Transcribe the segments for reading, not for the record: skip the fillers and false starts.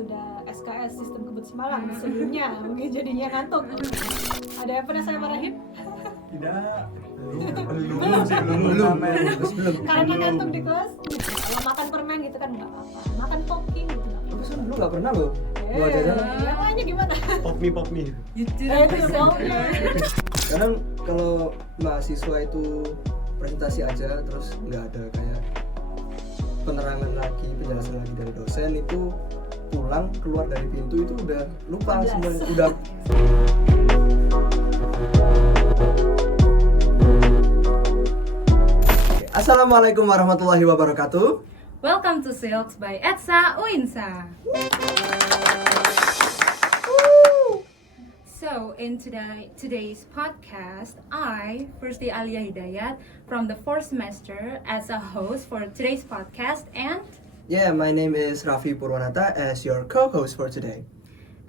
sudah SKS sistem kebut semalam sebelumnya, mungkin jadinya ngantuk. Ada yang pernah saya marahin? Tidak. Belum. Karena ngantuk di kelas. Kalau makan permen gitu kan nggak apa-apa. Makan poking gitu nggak apa-apa. Terus dulu nggak pernah loh bawa jajan. Yang lainnya gimana? Pop mie. Itu soalnya. Kadang kalau mahasiswa itu presentasi aja terus nggak ada kayak penerangan lagi, penjelasan lagi dari dosen, itu pulang keluar dari pintu itu udah lupa semua, udah. Assalamualaikum warahmatullahi wabarakatuh. Welcome to Silks by Etsa Uinsa. So in today's podcast, I, Firsti Alia Hidayat, from the 4th semester as a host for today's podcast, and My name is Raffi Purwanata as your co-host for today.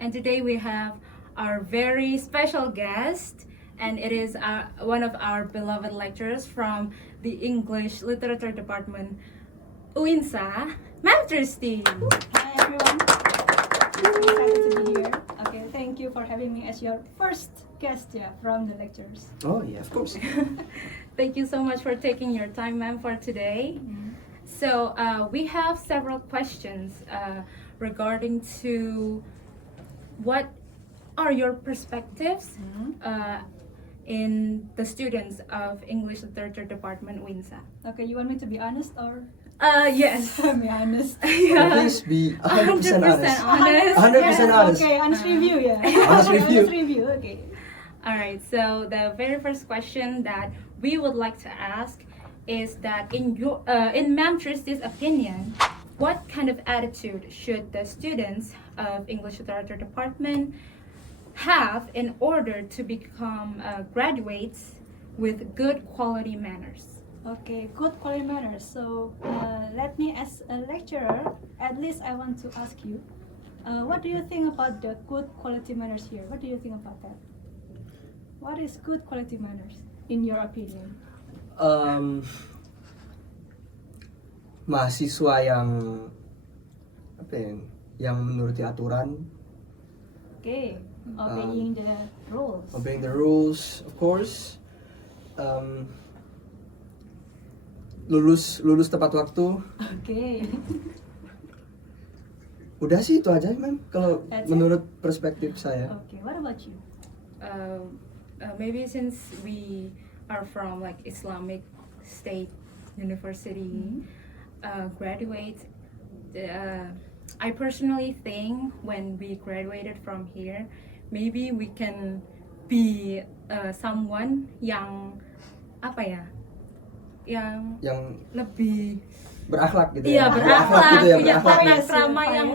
today we have our very special guest, and it is one of our beloved lecturers from the English Literature Department, Uinsa, Ma'am Tristy. Hi everyone. Excited to be here. Okay, thank you for having me as your first guest from the lectures. Oh yeah, of course. Thank you so much for taking your time, ma'am, for today. So we have several questions regarding to what are your perspectives in the students of English Literature Department, Uinsa. Okay, you want me to be honest or? Yes. Be honest. Please be 100% honest. 100% honest. Okay, honest review, Honest review. Honest review, okay. All right. So the very first question that we would like to ask is that in Ma'am Tristy's opinion, what kind of attitude should the students of English Literature Department have in order to become graduates with good quality manners? Okay, good quality manners. So let me, as a lecturer, at least I want to ask you, what do you think about the good quality manners here? What do you think about that? What is good quality manners in your opinion? Mahasiswa yang yang menuruti aturan, Obeying the rules. obeying the rules, of course. Lulus tepat waktu. Okay. Udah sih itu aja, Ma'am, kalau That's menurut perspektif saya. Okay, what about you? Maybe since we are from like Islamic State University graduates, I personally think when we graduated from here, maybe we can be someone yang yang lebih Berakhlak gitu iya ya. berakhlak, gitu ya, punya berakhlak. tata krama yang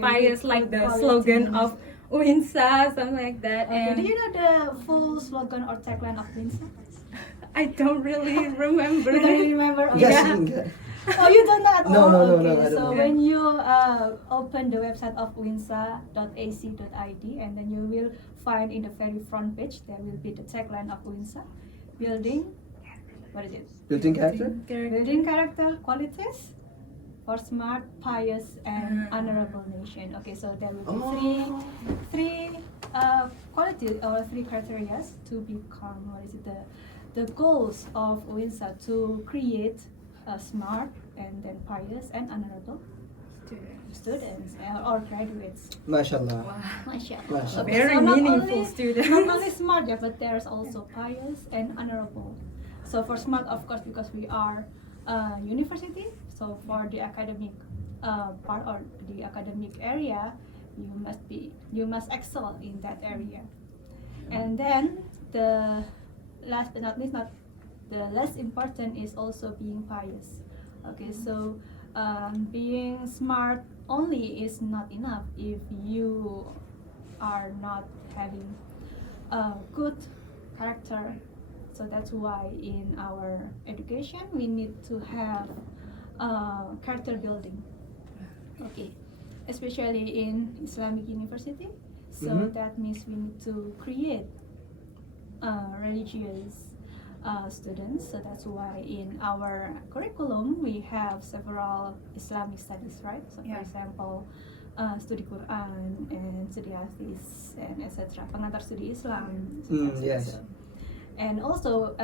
pious, like the slogan of Uinsa, something like that. Okay, And do you know the full slogan or tagline of Winsa? I don't really remember. You don't really remember? Enggak Okay. sih, enggak. Oh, you don't know at No, all? no, Okay, I don't so know. when you open the website of winsa.ac.id, and then you will find in the very front page, there will be the tagline of Winsa. Building, what is it? Building character? Building character qualities for smart, pious, and honorable nation. Okay, so there will be three qualities or three criteria to become, the goals of Winsa to create a smart and then pious and honorable students or graduates. Mashallah. Masya Masya Allah. Very So not meaningful only- students. Not only smart, but there's also pious and honorable. So for smart, of course, because we are university. So for the academic part or the academic area, you must excel in that area. And then the last but not least, not the less important, is also being pious. Okay, so being smart only is not enough if you are not having a good character. So that's why in our education we need to have character building. Okay, especially in Islamic university. So that means we need to create religious students. So that's why in our curriculum we have several Islamic studies, right? So for example, studi Quran and studi hadis and etc. Pengantar studi Islam. Yes. And also,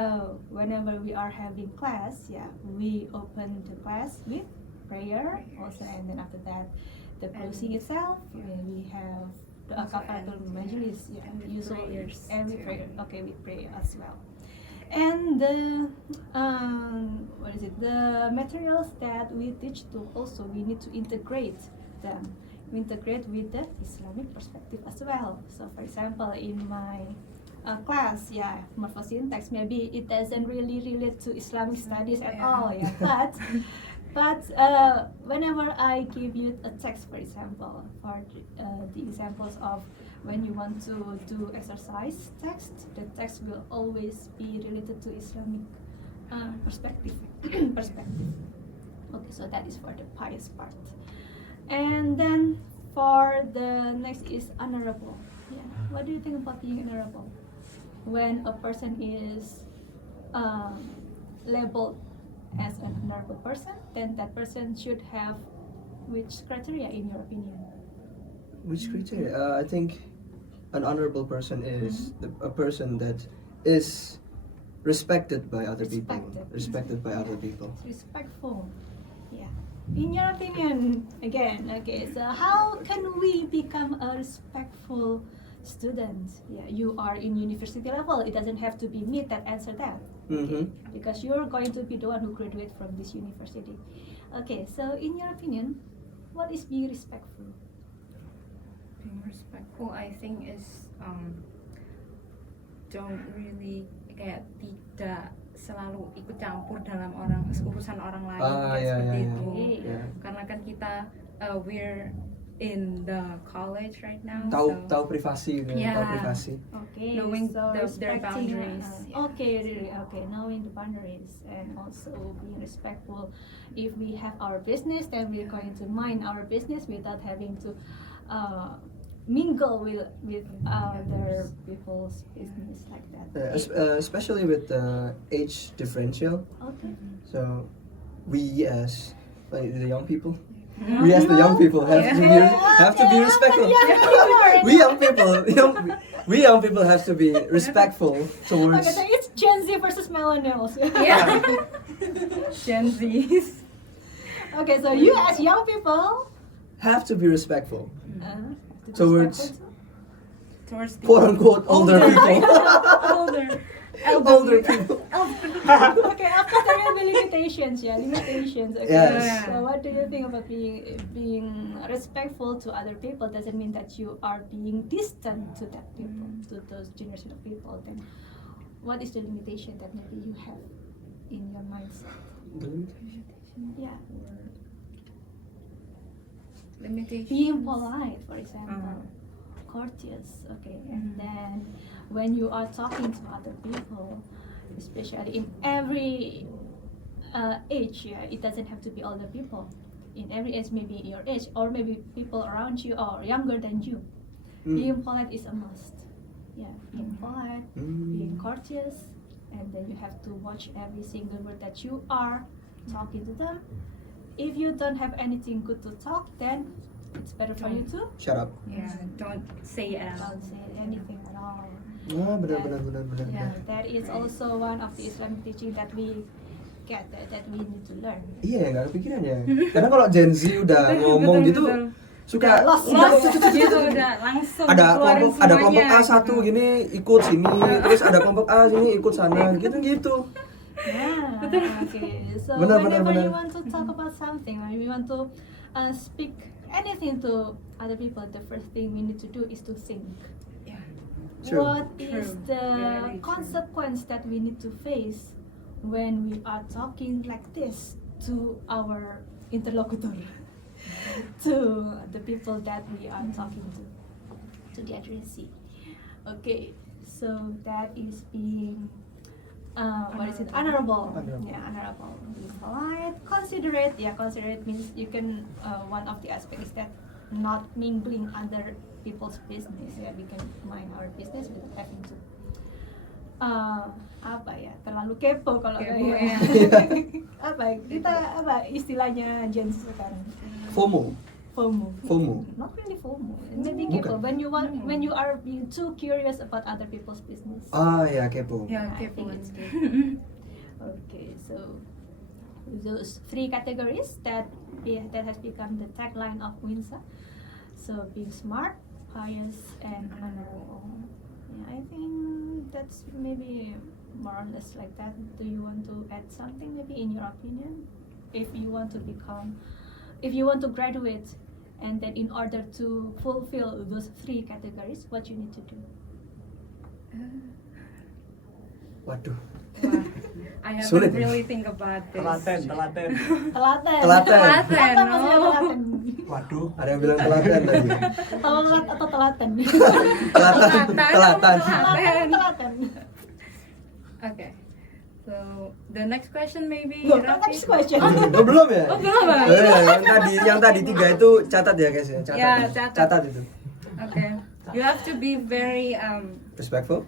whenever we are having class, we open the class with prayer also, and then after that, the closing itself, we have the kafaratul majlis, usually prayers every too. prayer. Okay, we pray as well. And the the materials that we teach to also we need to integrate them. We integrate with the Islamic perspective as well. So, for example, in my class, morphosyntax, maybe it doesn't really relate to Islamic studies at all, but whenever I give you a text, for example, for the examples of when you want to do exercise text, the text will always be related to Islamic perspective. Okay, so that is for the pious part. And then for the next is honorable. What do you think about being honorable? When a person is labeled as an honorable person, then that person should have which criteria in your opinion? Which criteria? I think an honorable person is a person that is respected by other people. Respected by other people. Respectful. In your opinion, again, okay, so how can we become a respectful student? You are in university level, it doesn't have to be me that answer that. Because you're going to be the one who graduate from this university. Okay, so in your opinion, what is being respectful? Being respectful, I think is don't really kayak tidak selalu ikut campur dalam urusan orang lain seperti itu. Karena kan kita we're in the college right now. Tahu privasi gitu. Tahu privasi. Okay, Knowing so their respecting, boundaries. Okay, knowing the boundaries and also being respectful. If we have our business, then we're going to mind our business without having to mingle with other people's business like that. Especially with the age differential. Okay. So we as like the young people, we as the young people have to be respectful. We young people have to be respectful towards. Okay, so it's Gen Z versus millennials. Gen Zs. Okay, so you as young people have to be respectful to be towards Towards quote unquote older people. older people. Okay, after there will be limitations. Okay. Yes. So what do you think about being respectful to other people? Doesn't mean that you are being distant to that people, to those generation of people. Then, what is the limitation that maybe you have in your mindset? Yeah. Limitations. Being polite, for example, courteous. Okay, and then when you are talking to other people, especially in every age, it doesn't have to be older people. In every age, maybe your age, or maybe people around you or younger than you. Being polite is a must. Being polite, being courteous, and then you have to watch every single word that you are talking to them. If you don't have anything good to talk, then it's better for you to Shut up. Don't say it out. don't say anything at all. Benar. That is also one of the Islamic teaching that we get that we need to learn. Iya, nggak kepikiran ya. Karena kalau Gen Z udah ngomong gitu, suka Lost gitu udah langsung ada keluarin kelompok A semuanya. satu gini ikut sini, terus ada kelompok A sini ikut sana, gitu. Okay. So Benar. whenever you want to talk about something, when you want to speak anything to other people, the first thing we need to do is to think. True. What is True. the Very true. consequence that we need to face when we are talking like this to our interlocutor, to the people that we are talking to the addressee? Okay, so that is being honorable. Honorable. Honorable. Being polite, considerate. Considerate means you can. One of the aspects is that not mingling other people's business. We can mind our business without having to terlalu kepo kalau Iya. kita istilahnya Gen Z sekarang. FOMO. FOMO. FOMO. Not really FOMO. Maybe Bukan. kepo. When you are being too curious about other people's business. Ah ya, kepo. Yeah, I kepo. think it's Okay, so those three categories that has become the tagline of WINSA. So being smart, pious, and honorable. Yeah, I think that's maybe more or less like that. Do you want to add something maybe in your opinion? If you want to graduate, and then in order to fulfill those three categories, what you need to do? Waduh. Wow. I haven't Sulit. really think about this. Telaten. Telaten. Telaten. Telaten, Apa maksudnya no. telaten? Waduh. Ada yang bilang telaten tadi. Telat atau telaten? Telatan. Telatan. Telaten. Okay. So the next question maybe. Loh, Raffi? next question. Oh, belum ya? Oh, belum, Bang. Yang tadi 3 itu catat ya guys ya. Catat. Ya, ya. catat. Catat itu. Okay. You have to be very Respectful.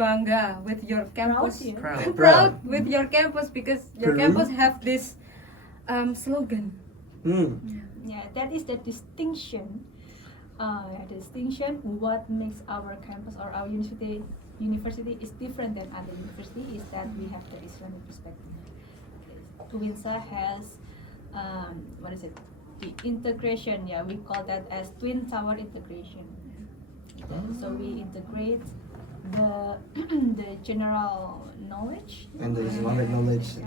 bangga with your campus. ya. Proud with your campus because your Proud. campus have this slogan. Yeah, that is the distinction. What makes our campus or our university is different than other university is that we have the Islamic perspective. WINSA has what is it? The integration. Yeah, we call that as twin tower integration. So we integrate the the general knowledge And the Islamic knowledge.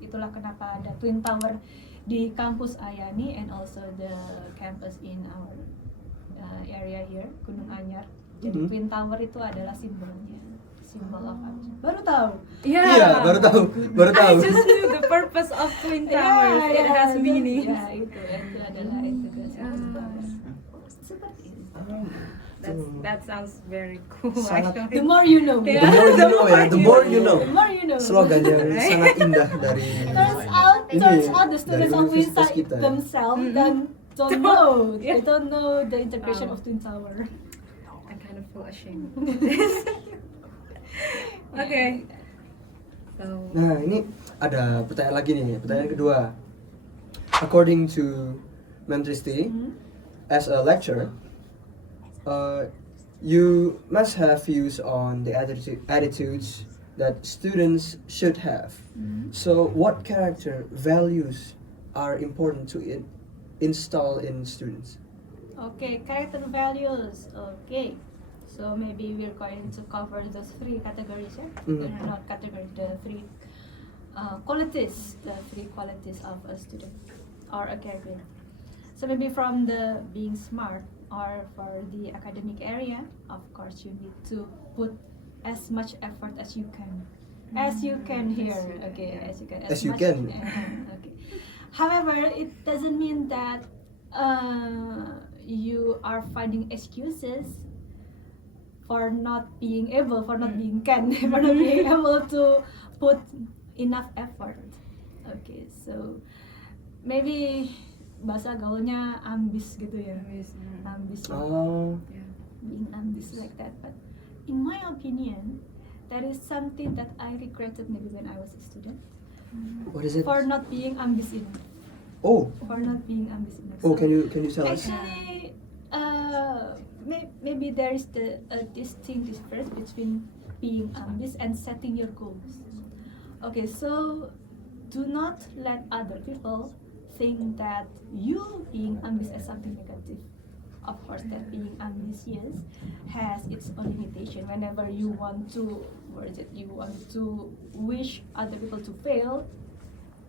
Itulah kenapa ada twin tower di kampus Ayani and also the campus in our area here, Gunung Anyar. Jadi Mhm. twin tower itu adalah simbolnya, simbol of apa? Baru tahu. Iya, baru tahu. I just knew the purpose of Twin Towers. It has meaning. Ya, itu adalah integrasi. Seperti itu. That sounds very cool. Sangat- Actually. The more you know. The more you know ya, the more you know. The more you know. Slogan yang sangat indah dari Turns out the students dari of WINSA universitas kita. themselves Mhm. don't know. Yeah. They don't know the integration Wow. of twin tower. I kind of feel ashamed. Okay. So Nah, ini ada pertanyaan lagi nih, pertanyaan kedua. According to Ma'am Tristi, as a lecturer, you must have views on the attitudes that students should have. So, what character values are important to install in students? Okay, character values. Okay, so maybe we're going to cover those three categories, yeah? Mhm. Not categories, the three qualities, the three qualities of a student or a graduate. So maybe from the being smart or for the academic area, of course you need to put as much effort as you can. As you can here, okay, as you can. As you much- can. Okay. However, it doesn't mean that you are finding excuses for not being able, for not being can, for not being able to put enough effort. Okay, so maybe bahasa gaulnya ambis gitu ya, ambis, Oh, being ambis like that. But in my opinion, that is something that I regretted maybe when I was a student what is it? for not being ambis enough. Oh, For not being ambis enough. oh, So, can you tell us? actually, maybe there is a distinct difference between being ambitious and setting your goals. Okay, so do not let other people think that you being ambitious is something negative. Of course, that being ambitious has its own limitation. Whenever you want to, you want to wish other people to fail,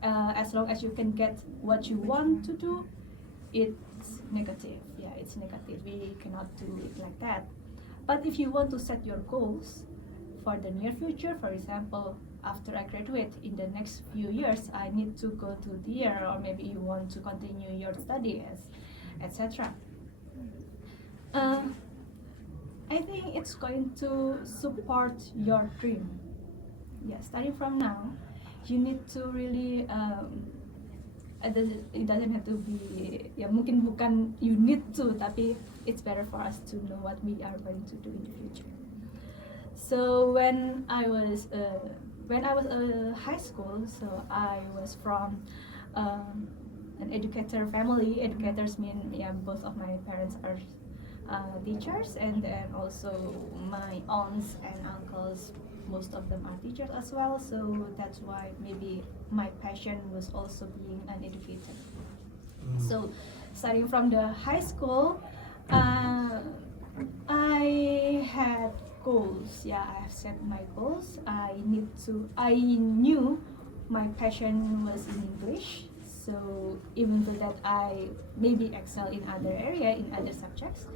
as long as you can get what you want to do, it's negative. Yeah, it's negative. We cannot do it like that. But if you want to set your goals for the near future, for example, after I graduate in the next few years, I need to go to the year, or maybe you want to continue your studies, etc. I think it's going to support your dream. Yeah, starting from now, you need to really it doesn't have to be, ya mungkin bukan you need to, tapi it's better for us to know what we are going to do in the future. So when I was high school, so I was from an educator family. Educators mean, yeah, both of my parents are teachers, and then also my aunts and uncles, most of them are teachers as well. So that's why maybe my passion was also being an educator. So starting from the high school, I had goals. Yeah, I have set my goals. I knew my passion was in English. So even though that I maybe excel in other area, in other subjects,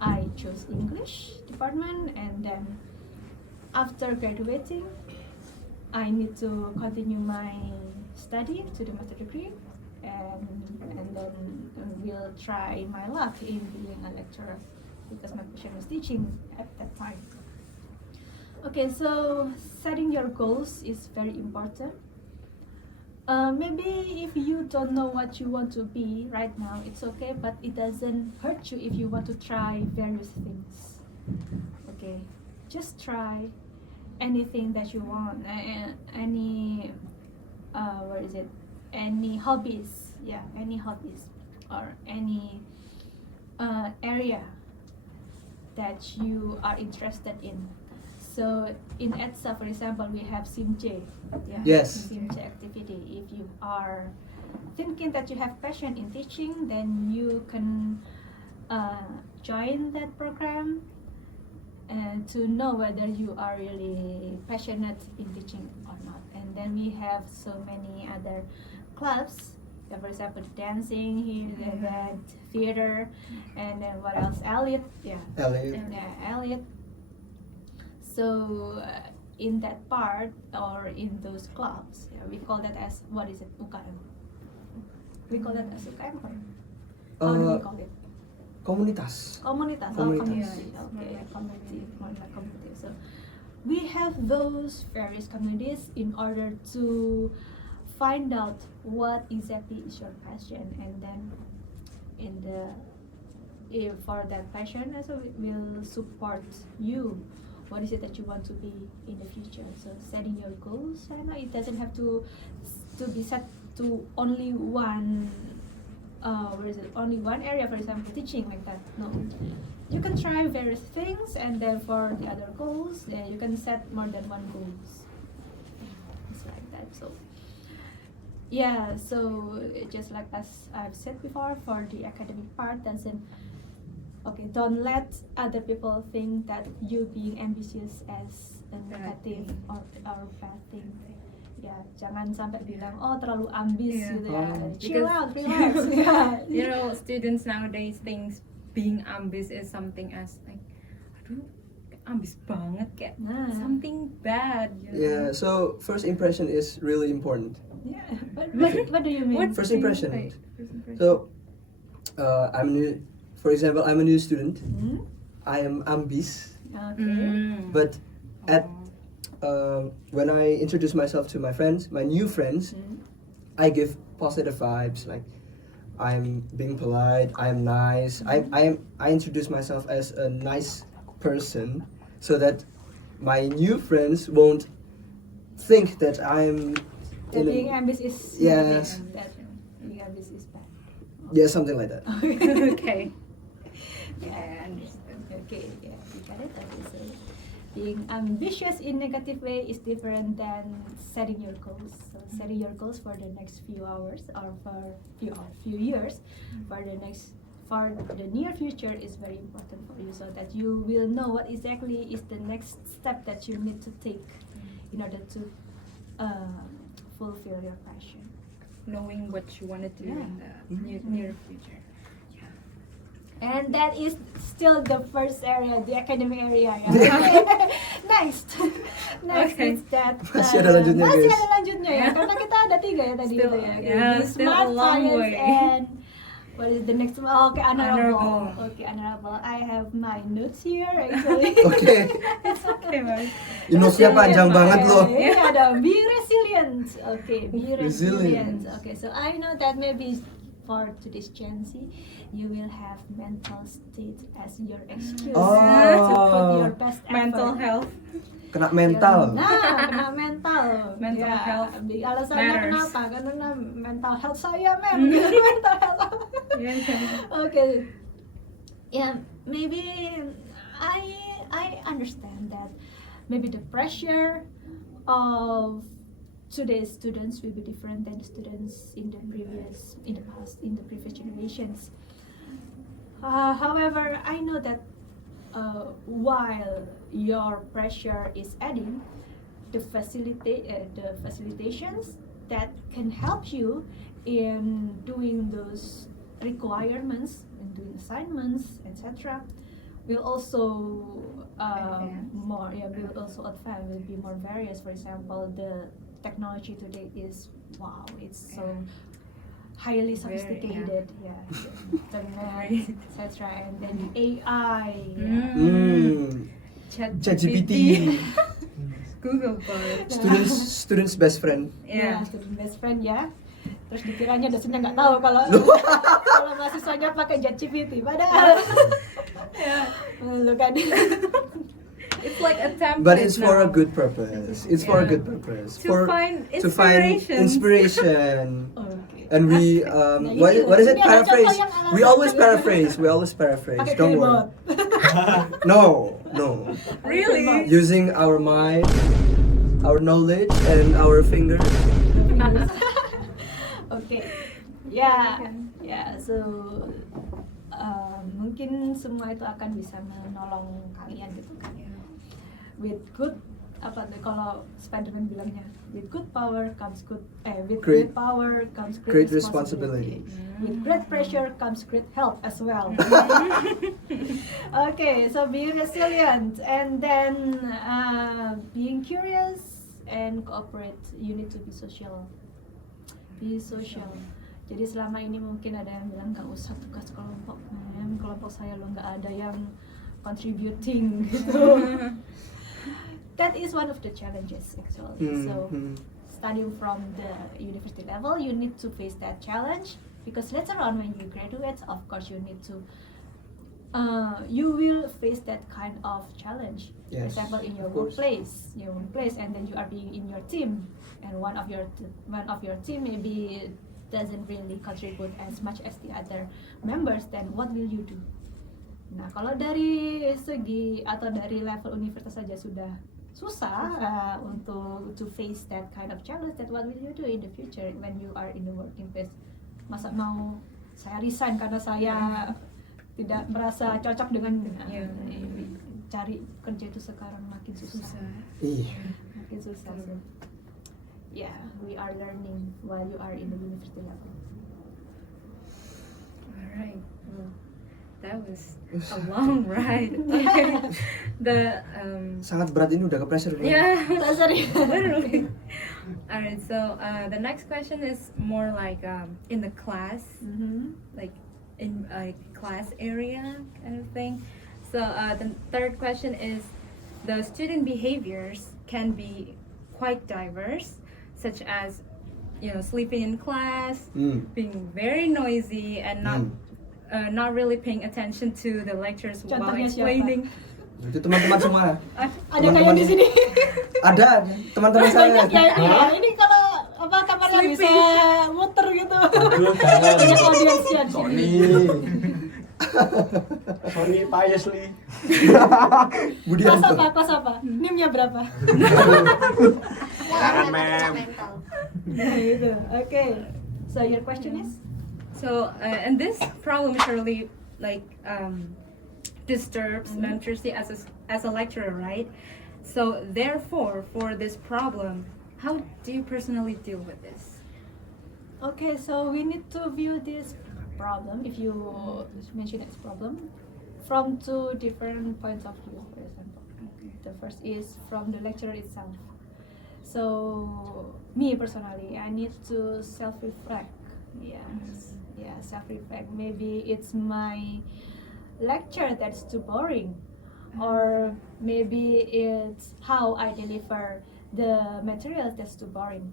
I chose English department. And then after graduating, I need to continue my study to the master degree, and then will try my luck in being a lecturer, because my passion was teaching at that time. Okay, so setting your goals is very important. Maybe if you don't know what you want to be right now, it's okay, but it doesn't hurt you if you want to try various things. Okay, just try anything that you want, any what is it? Any hobbies, yeah, any hobbies or any area that you are interested in. So in ETSA, for example, we have SIMJ. Yeah, Yes. SIMJ activity. If you are thinking that you have passion in teaching, then you can join that program and to know whether you are really passionate in teaching or not. And then we have so many other clubs. Yeah, for example, dancing here, and then theater, and then what else? Elliot, yeah. Elliot. Yeah, Elliot. So in that part or in those clubs, yeah, we call that as, what is it? UKM. We call that as UKM, or how do we call it? Komunitas. Komunitas. Oh, Komunitas. community. Okay, community. Community. So we have those various communities in order to find out what exactly is your passion, and then for that passion, also we will support you. What is it that you want to be in the future? So setting your goals, I know it doesn't have to be set to only one. Only one area, for example, teaching, like that. No, you can try various things, and then for the other goals, you can set more than one goals. It's like that. So yeah, so just like as I've said before, for the academic part, don't let other people think that you being ambitious as a negative or bad thing. Ya, jangan sampai bilang, oh terlalu ambis gitu ya. Chill out, relax. Yeah. You know, students nowadays think being ambis is something as like, aduh, ambis banget, kayak something bad. You know? Yeah, so first impression is really important. Yeah. What do you mean? First impression. So, for example, I'm a new student. I am ambis, Okay. but when I introduce myself to my friends, my new friends, I give positive vibes. Like, I'm being polite. I'm nice. I introduce myself as a nice person, so that my new friends won't think that I'm. That being ambitious is Yes. that being ambitious is bad. Yeah, something like that. Okay. Yeah, I understand. Okay, yeah, you got it. Okay, so being ambitious in negative way is different than setting your goals. So setting your goals for the next few hours or for few years, for the near future is very important for you, so that you will know what exactly is the next step that you need to take in order to fulfill your passion. Knowing what you want to do in the near future. And that is still the first area, the academic area. Yeah. Next Okay. is that. Masih ada lanjutnya, Masih guys. ada lanjutnya ya, karena kita ada 3 ya tadi Still- itu ya. yeah, Jadi still smart, a long science, way. and what is the next one? Oh, okay, honorable. Honorable. Okay, honorable. I have my notes here actually. Oke, It's okay, man. notes-nya panjang banget loh. Ini ada be resilient. Okay, be Resilient. resilient. Okay, so I know that maybe for today's Gen Z, you will have mental state as your excuse Oh. to put your best effort. Mental health. kena mental. Nah, kena mental. Mental Ya, health alasannya matters. kenapa? Karena mental health saya, mental health. Yeah, yeah. Okay. Yeah, maybe I understand that maybe the pressure of today's students will be different than the students in the previous generations. However, I know that while your pressure is adding, the facilitations that can help you in doing those requirements and doing assignments, etc., will also Advance. will be more various. For example, the technology today is it's so highly Very, sophisticated, the math, etc., and then the AI. ChatGPT. Google Bard. Students best friend. Yeah. Student best friend ya. Terus dikiranya dosennya nggak tahu kalau kalau mahasiswanya pakai ChatGPT, padahal lu kan. It's like a template But it's for a now. good purpose. It's for a Yeah. good purpose. To find inspirations. Inspiration. Okay. And we what is it? Ini ada Paraphrase. contoh yang We always paraphrase. We always paraphrase. Pakai Don't worry. keyboard. No. Really? Using our mind, our knowledge, and our fingers. Oke. Ya. So mungkin semua itu akan bisa menolong kalian gitu kan. With good kalau Spiderman bilangnya, with good power comes with Great- great power comes great great responsibility. With great pressure comes great help as well. Okay, so being resilient and then being curious and cooperate. You need to be social. Be social. Jadi selama ini mungkin ada yang bilang nggak usah tugas kelompok, kelompok saya lo nggak ada yang contributing gitu. That is one of the challenges actually. So starting from the university level, you need to face that challenge because later on when you graduate, of course you need to you will face that kind of challenge. For Yes, example, in your of course. workplace, and then you are being in your team, and one of your team maybe doesn't really contribute as much as the other members. Then what will you do? Nah, kalau dari segi atau dari level universitas saja sudah susah untuk to face that kind of challenge, that what will you do in the future when you are in the working place? Masa mau saya resign karena saya tidak merasa cocok dengan cari kerja itu sekarang makin susah. Iya. Makin susah. So, yeah, we are learning while you are in the university level. Alright. Well, that was a long ride. Okay. The Sangat berat ini udah ke pressure. yeah. Sorry. Literally. Alright. So the next question is more like in the class, like in a class area kind of thing. So the third question is, the student behaviors can be quite diverse, such as sleeping in class, being very noisy, and not really paying attention to the lectures while Contohnya explaining. Itu teman-teman semua. Ada Teman-teman kayak di sini. Ada teman-teman saya. Banyak ya. Ini kalau kamarnya bisa muter gitu. Aduh, jangan. Banyak audiensnya di sini. Sony Payesli. Kelas Budianto. apa? Kelas apa? NIM-nya berapa? Nah, itu. Okay. So your question is? So and this problem surely like disturbs Ma'am Trusty as a lecturer, right? So therefore, for this problem, how do you personally deal with this? Okay, so we need to view this problem, if you mention it as problem, from two different points of view, for example. The first is from the lecturer itself. So me personally, I need to self-reflect. Self-reflect. Maybe it's my lecture that's too boring, or maybe it's how I deliver the materials that's too boring,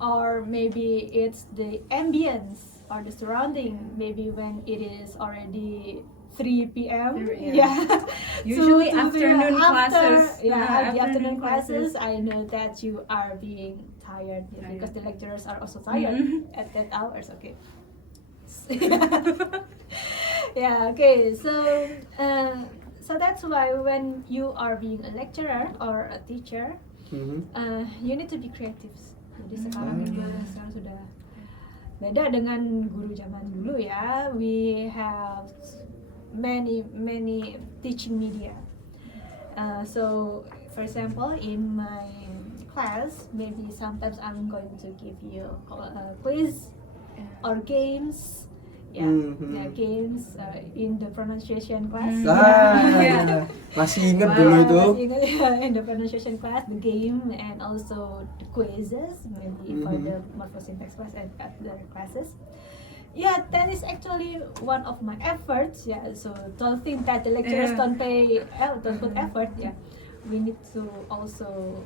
or maybe it's the ambience or the surrounding. Maybe when it is already 3 p.m. Yeah. Usually 2 to 3 afternoon classes. Yeah, the afternoon afternoon classes. I know that you are being tired, yeah, because the lecturers are also tired at that hours. Okay. Yeah. Okay. So that's why when you are being a lecturer or a teacher, you need to be creative. Jadi sekarang sudah beda dengan guru zaman dulu ya. We have many teaching media. So for example, in my class, maybe sometimes I'm going to give you a quiz or games. Games in the pronunciation class. Masih ingat dulu itu. Masih ingat ya, in the pronunciation class, the game and also the quizzes, maybe for the morphosyntax class and other classes. Yeah, that is actually one of my efforts. Yeah, so don't think that the lecturers don't put effort. Yeah, we need to also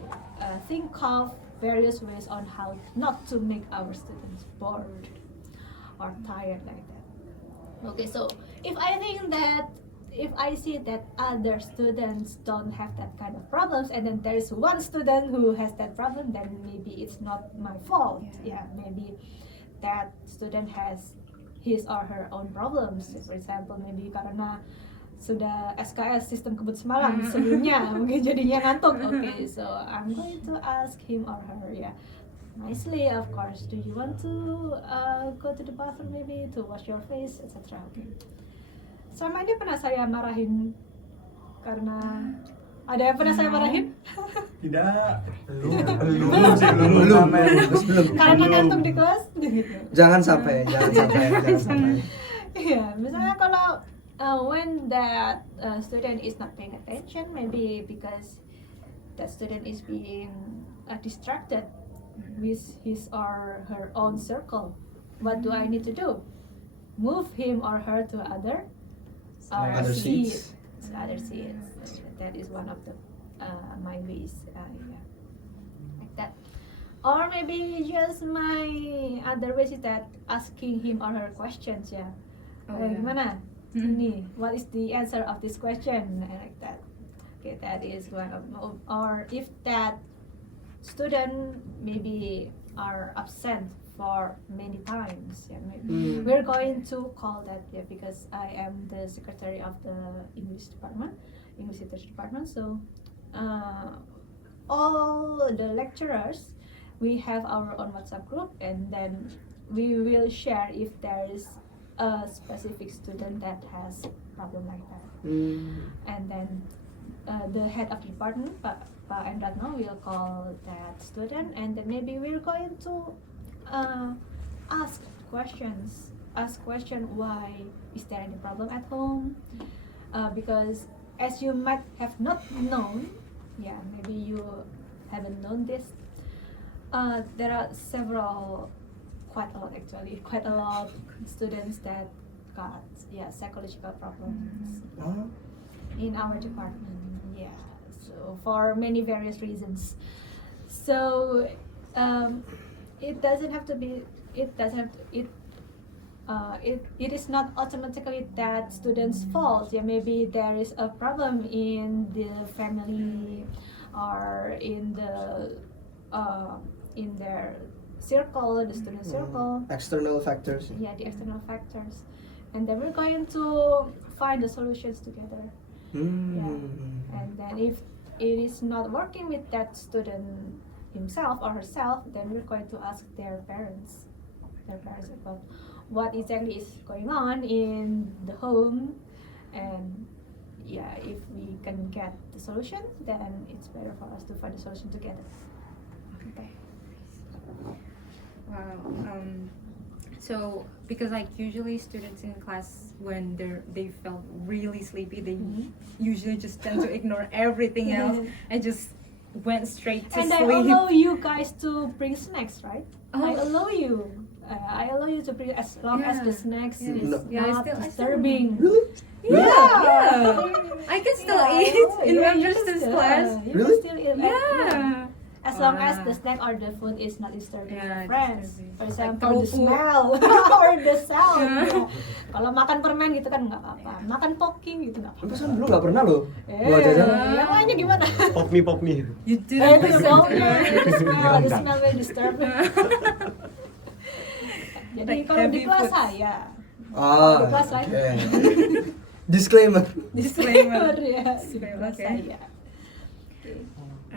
think of various ways on how not to make our students bored or tired like that. Okay, so if I see that other students don't have that kind of problems, and then there is one student who has that problem, then maybe it's not my fault. Yeah, maybe that student has his or her own problems. For example, maybe karena sudah SKS sistem kebut semalam sebelumnya, mungkin jadinya ngantuk. Okay, so I'm going to ask him or her, yeah, nicely, of course. Do you want to go to the bathroom maybe to wash your face, etc. Okay. Selama ini pernah saya marahin karena ada yang pernah saya marahin? Tidak. Belum. Karena ngantuk di kelas? Jangan sampai. Yeah, misalnya kalau when that student is not paying attention, maybe because that student is being distracted with his or her own circle. What do I need to do? Move him or her to other seats. Other seats. That is one of the my ways. Like that. Or maybe just my other ways is that asking him or her questions. Yeah. Gimana? Ini, what is the answer of this question? Like that. Okay, that is one of. Or if that student maybe are absent for many times, yeah, maybe we're going to call that, yeah, because I am the secretary of the English literature department. So all the lecturers, we have our own WhatsApp group, and then we will share if there is a specific student that has problem like that. And then the head of the department, Pak Endratno, will call that student, and then maybe we're going to ask questions. Why is there any problem at home? Because as you might have not known, yeah, maybe you haven't known this. There are quite a lot students that got psychological problems in our department. Yeah, so for many various reasons. So it doesn't have to be. It is not automatically that student's fault. Yeah, maybe there is a problem in the family or in their circle, the student circle. External factors. Yeah, the external factors, and then we're going to find the solutions together. Yeah, and then if it is not working with that student himself or herself, then we're going to ask their parents about what exactly is going on in the home, and yeah, if we can get the solution, then it's better for us to find the solution together. Okay. Wow. So because like usually students in class, when they felt really sleepy, they usually just tend to ignore everything else and just went straight to and sleep. I allow you guys to bring snacks, right? I allow you to bring as long as the snacks is not disturbing. Really? Yeah. I can still eat in Manchester's class. You Really? can still eat. Yeah. As long as Ah. the snack or the food is not disturbing Yeah, your friends. disturbing. For Like example, the tofu. smell or the sound. Yeah. Ya. Kalau makan permen gitu kan nggak apa-apa. Makan poking gitu nggak apa-apa. Pantesan dulu nggak pernah loh bawa jajan. Yang lainnya gimana? Pop me. You do The the soundnya, same. the smell very disturbing. Jadi Like kalau di heavy kelas foods. saya, Ah, di kelas lain. oke. Disclaimer. Disclaimer. ya, di Disclaimer, kelas okay. saya.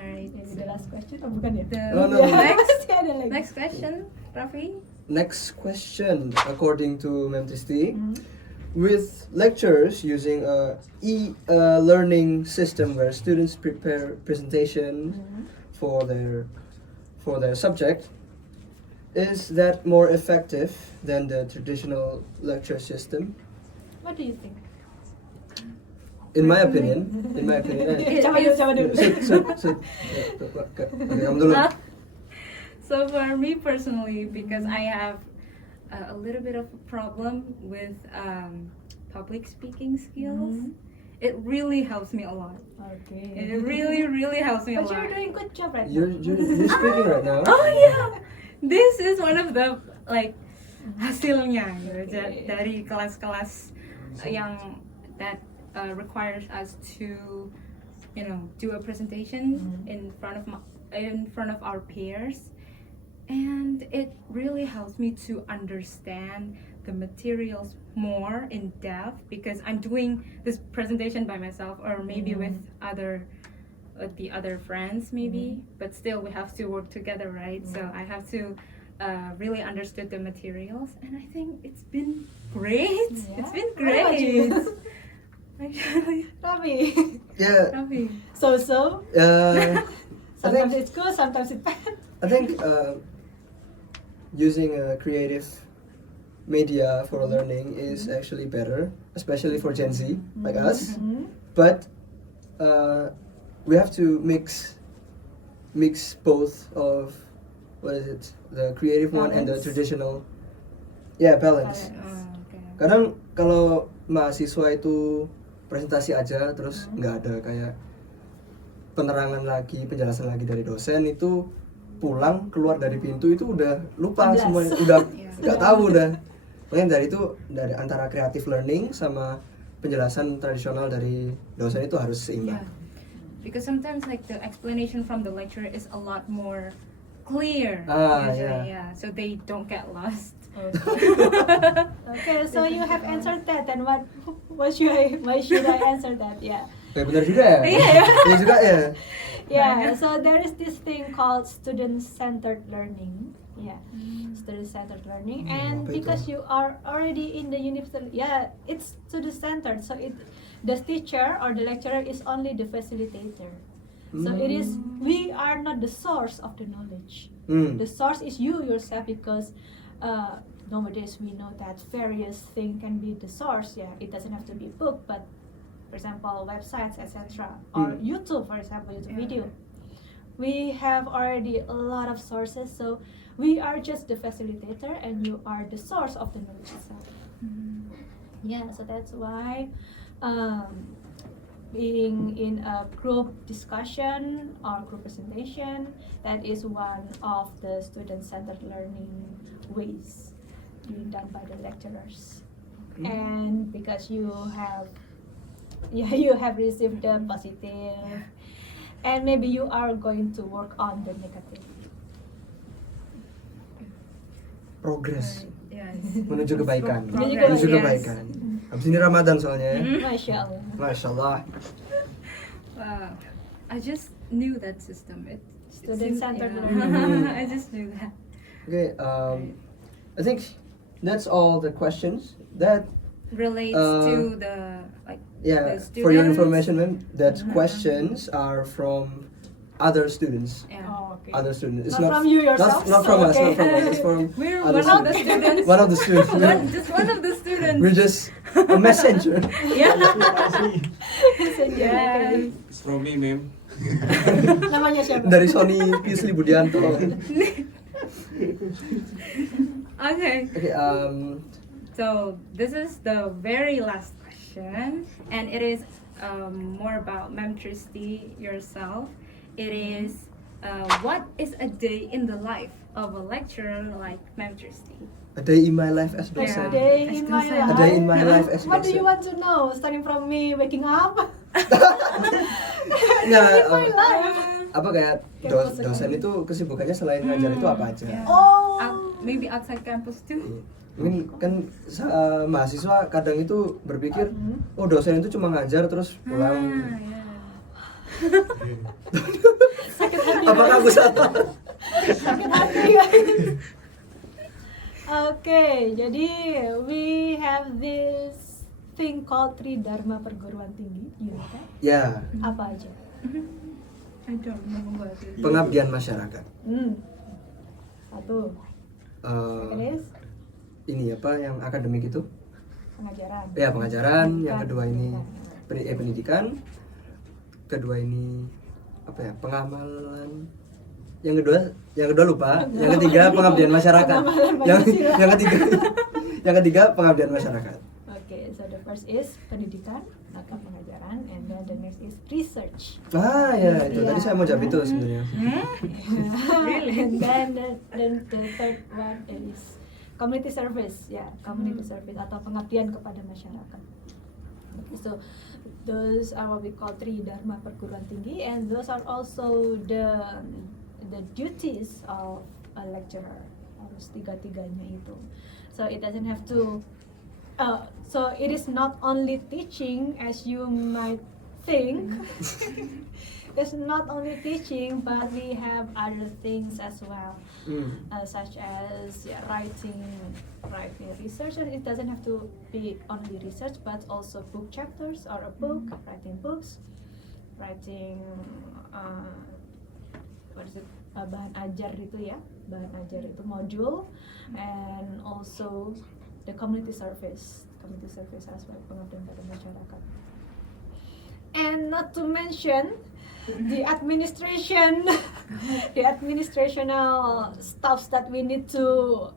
Alright. Maybe the last question, oh bukan ya? The Oh, no. next Masih ada lagi. next question, Raffi. Next question, according to Mem Tristi, Hmm. with lecturers using a e-learning system where students prepare presentation Hmm. for their subject, is that more effective than the traditional lecture system? What do you think? In my opinion, It Coba dulu, is- coba dulu. Sit. Oke, kamu dulu. So for me personally, because I have a little bit of a problem with public speaking skills, Mhm. it really helps me a lot. Okay. It really helps me a But lot. you're doing good job right You're speaking right now. Oh yeah, this is one of the like hasilnya gitu, Okay. dari kelas-kelas yang that requires us to, you know, do a presentation Mhm. in front of our peers, and it really helps me to understand the materials more in depth because I'm doing this presentation by myself or maybe with the other friends maybe, but still we have to work together, right? So I have to really understood the materials, and I think it's been great. Yeah. It's been What about you? great. Actually, Raffi. Yeah. Raffi. I Sometimes think it's good, sometimes it's bad. I think using creative media for learning is actually better, especially for Gen Z like us. Mhm. But we have to mix both of what is it, the creative one and the Balance. traditional. Yeah, balance. Balance. Oh, okay. Kadang kalau mahasiswa itu presentasi aja terus nggak ada kayak penerangan lagi, penjelasan lagi dari dosen, itu pulang keluar dari pintu itu udah lupa 11. semuanya, udah Iya. nggak tahu udah. Makanya dari itu, dari antara creative learning sama penjelasan tradisional dari dosen itu harus Yeah, seimbang. because sometimes like the explanation from the lecturer is a lot more clear. Ah, usually, yeah. so they don't get lost. Okay, so you have answered that, and why should I answer that? Yeah. Benar juga ya? Iya, ya. Iya juga ya. Yeah, so there is this thing called student-centered learning. Yeah, student-centered learning, and apa itu? because you are already in the university, yeah, it's student-centered. So the teacher or the lecturer is only the facilitator. So it is, we are not the source of the knowledge. The source is you yourself, because nowadays we know that various things can be the source. Yeah, it doesn't have to be book, but for example websites, etc., or YouTube, for example, YouTube Yeah. video. We have already a lot of sources, so we are just the facilitator, and you are the source of the knowledge itself. Yeah, so that's why being in a group discussion or group presentation, that is one of the student-centered learning ways being done by the lecturers. And because you have received the positive, and maybe you are going to work on the negative. Progres Yes. menuju kebaikan. Menuju Menuju kebaikan. kebaikan. Habis ini Ramadan soalnya. Masya Allah. Masya Allah. Wow. I just knew that system. It Student-centered yeah. learning. I just knew that. Okay, I think that's all the questions. That Relates to the like yeah, the for your students. information, ma'am, that questions are from other students. Yeah. Oh, okay. Other students. It's Not from you yourself, Not from so us. Not okay. from us. It's from We're other one of the students. students. One of the students. Just one of the students. We're just a messenger. Yeah. Yeah. It's from me, ma'am. Namanya siapa? Dari Sony Piusli Budianto. Okay. Okay. So this is the very last question, and it is more about Mem Tristi yourself. It is what is a day in the life of a lecturer like Ma'am Tristy? A day in my life as dosen. Yeah. Day in my A day in my life life. as What do you dosen. want to know? Starting from me waking up. Nah, In my life. apa kayak dosen itu kesibukannya selain ngajar itu apa aja? Yeah. Oh. Maybe outside campus too. Mungkin kan mahasiswa kadang itu berpikir, oh dosen itu cuma ngajar terus pulang. Yeah. Sakit hati. Apakah aku salah? Sakit hati guys. Oke, jadi we have this thing called Tridharma Perguruan Tinggi, UNITA. Ya, Apa aja? I don't know what it is. pengabdian masyarakat. Satu, Eh, Chris, ini apa yang akademik itu? pengajaran. Ya pengajaran. Yang Pendidikan. kedua ini pendidikan. Kedua ini apa ya? Pengamalan. Yang kedua lupa. Yang ketiga pengabdian masyarakat. Pengamalan Yang Pancasila. yang ketiga pengabdian masyarakat. Okay, so the first is pendidikan atau pengajaran, and then the next is research. Ah ya itu tadi saya mau jawab itu sebenarnya. And then the third one is community service, ya, community service atau pengabdian kepada masyarakat. Okay, so those are what we call Tridharma Perguruan Tinggi, and those are also the duties of a lecturer. Harus tiga-tiganya itu. So it doesn't have to. So it is not only teaching as you might think. It's not only teaching, but we have other things as well, such as writing research. It doesn't have to be only research, but also book chapters or a book, writing books, writing what is it? Bahan ajar itu ya, bahan ajar itu modul, and also the community service as well, pengabdian pada masyarakat. And not to mention the administrational stuffs that we need to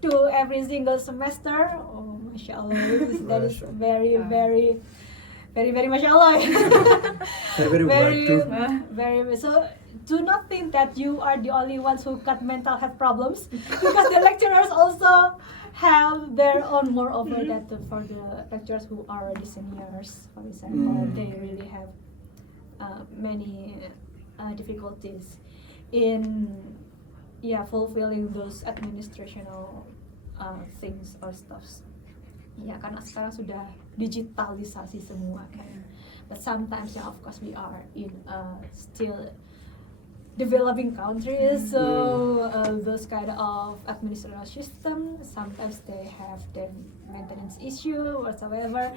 do every single semester. Oh, masya Allah, that is very masya Allah. Very. So do not think that you are the only ones who got mental health problems, because the lecturers also have their own. Moreover, that for the lecturers who are already seniors, for example, they really have many difficulties in fulfilling those administrational things or stuffs. Ya, karena sekarang sudah digitalisasi semua kan. But sometimes, of course, we are in still developing countries, so those kind of administrative system sometimes they have their maintenance issue whatsoever.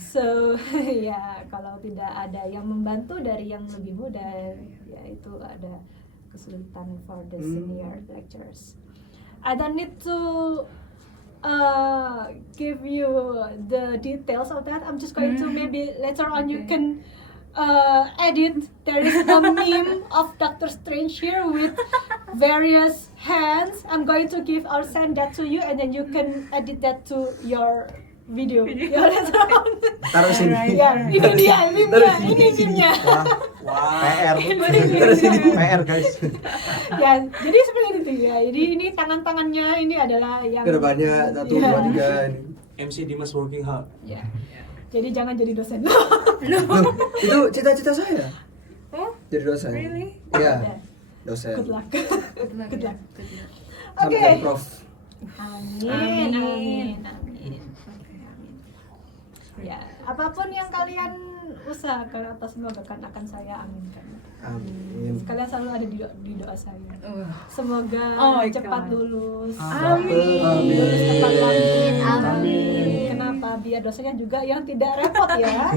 So ya, kalau tidak ada yang membantu dari yang lebih muda, ya itu ada kesulitan for the senior lecturers. I don't need to give you the details of that. I'm just going to maybe later on you can edit. There is a meme of Doctor Strange here with various hands. I'm going to give or send that to you, and then you can edit that to your video. Ya, later on. Taruh sini. Ya, ini dia, ini meme-nya. PR. PR guys. Ya, jadi seperti itu ya. Jadi ini tangan-tangannya ini adalah yang Kedepannya 1, 2, 3 ini. MC Dimas Working Hard. Ya. Jadi jangan jadi dosen. Loh, itu cita-cita saya. Oh, Jadi dosen. really? Iya, dosen. Good luck. Good luck. Good luck. Sampai Oke. Prof. Amin. Ya, apapun yang kalian usahakan atau semoga akan saya aminkan. Amin. Kalian selalu ada di doa saya. Oh. Semoga Oh my cepat God. lulus. Amin. Lulus tepat waktu. Amin. Kenapa? Biar dosennya juga yang tidak repot ya.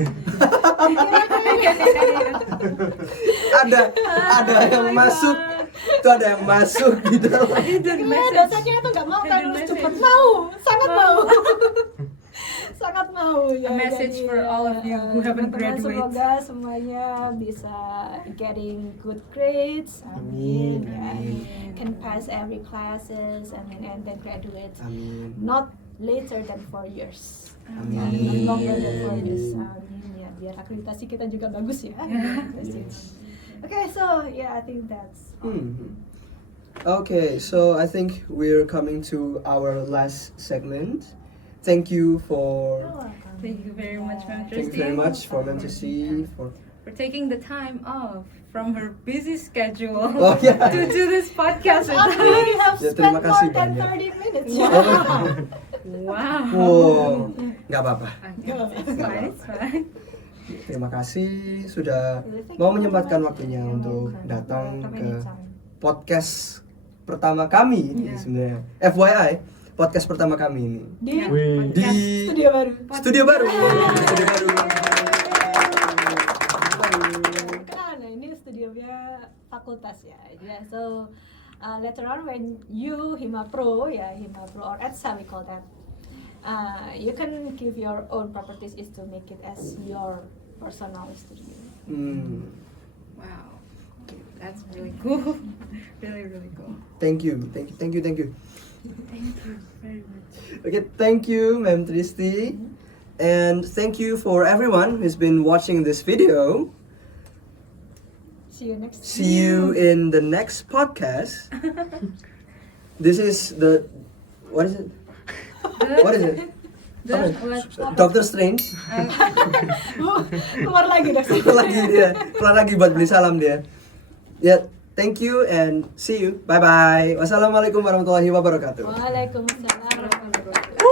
Ada yang masuk. Itu ada yang masuk di dalam. Iya, dosennya itu nggak mau kan lulus cepat. Mau, sangat mau. Sangat mau ya. A message Jadi, for all of you who haven't teman-teman, graduated. semoga semuanya bisa getting good grades. Amin. Ya. Can pass every classes, and then graduate. Amin. Not later than 4 years. Amin. Not longer than 4 years. Amin ya. Biar akreditasi kita juga bagus ya. Akreditasi. Okay, so yeah, I think that's all. Okay, so I think we're coming to our last segment. Thank you for You're welcome. Thank you very much, Ma'am thank you Tristy, very much for Ma'am Tristy for for taking the time off from her busy schedule Oh, yeah. to do this podcast with Actually, we us. have Ya, terima spent kasih more than banyak. 30 minutes. Wow. Wow, nggak apa-apa. Okay, it's fine, it's fine. Terima kasih sudah mau menyempatkan waktunya untuk datang ke podcast pertama kami ini Yeah. sebenarnya. FYI, podcast pertama kami ini Di Wih. di studio baru. studio baru. Studio baru. Kan ini studionya fakultas ya. Yeah, so later on when you Hima Pro or ETSA we call that, you can give your own properties is to make it as your personal studio. Wow. That's really cool. Really, really cool. Thank you. Thank you Thank you very much. Okay, thank you, Ma'am Tristy. And thank you for everyone who's been watching this video. See you next. See you in the next podcast. This is the what is it? What is it? What? Doctor Strange. Keluar lagi deh. Keluar lagi buat beli salam dia. Ya, thank you and see you. Bye bye. Wassalamualaikum warahmatullahi wabarakatuh. Waalaikumsalam warahmatullahi wabarakatuh.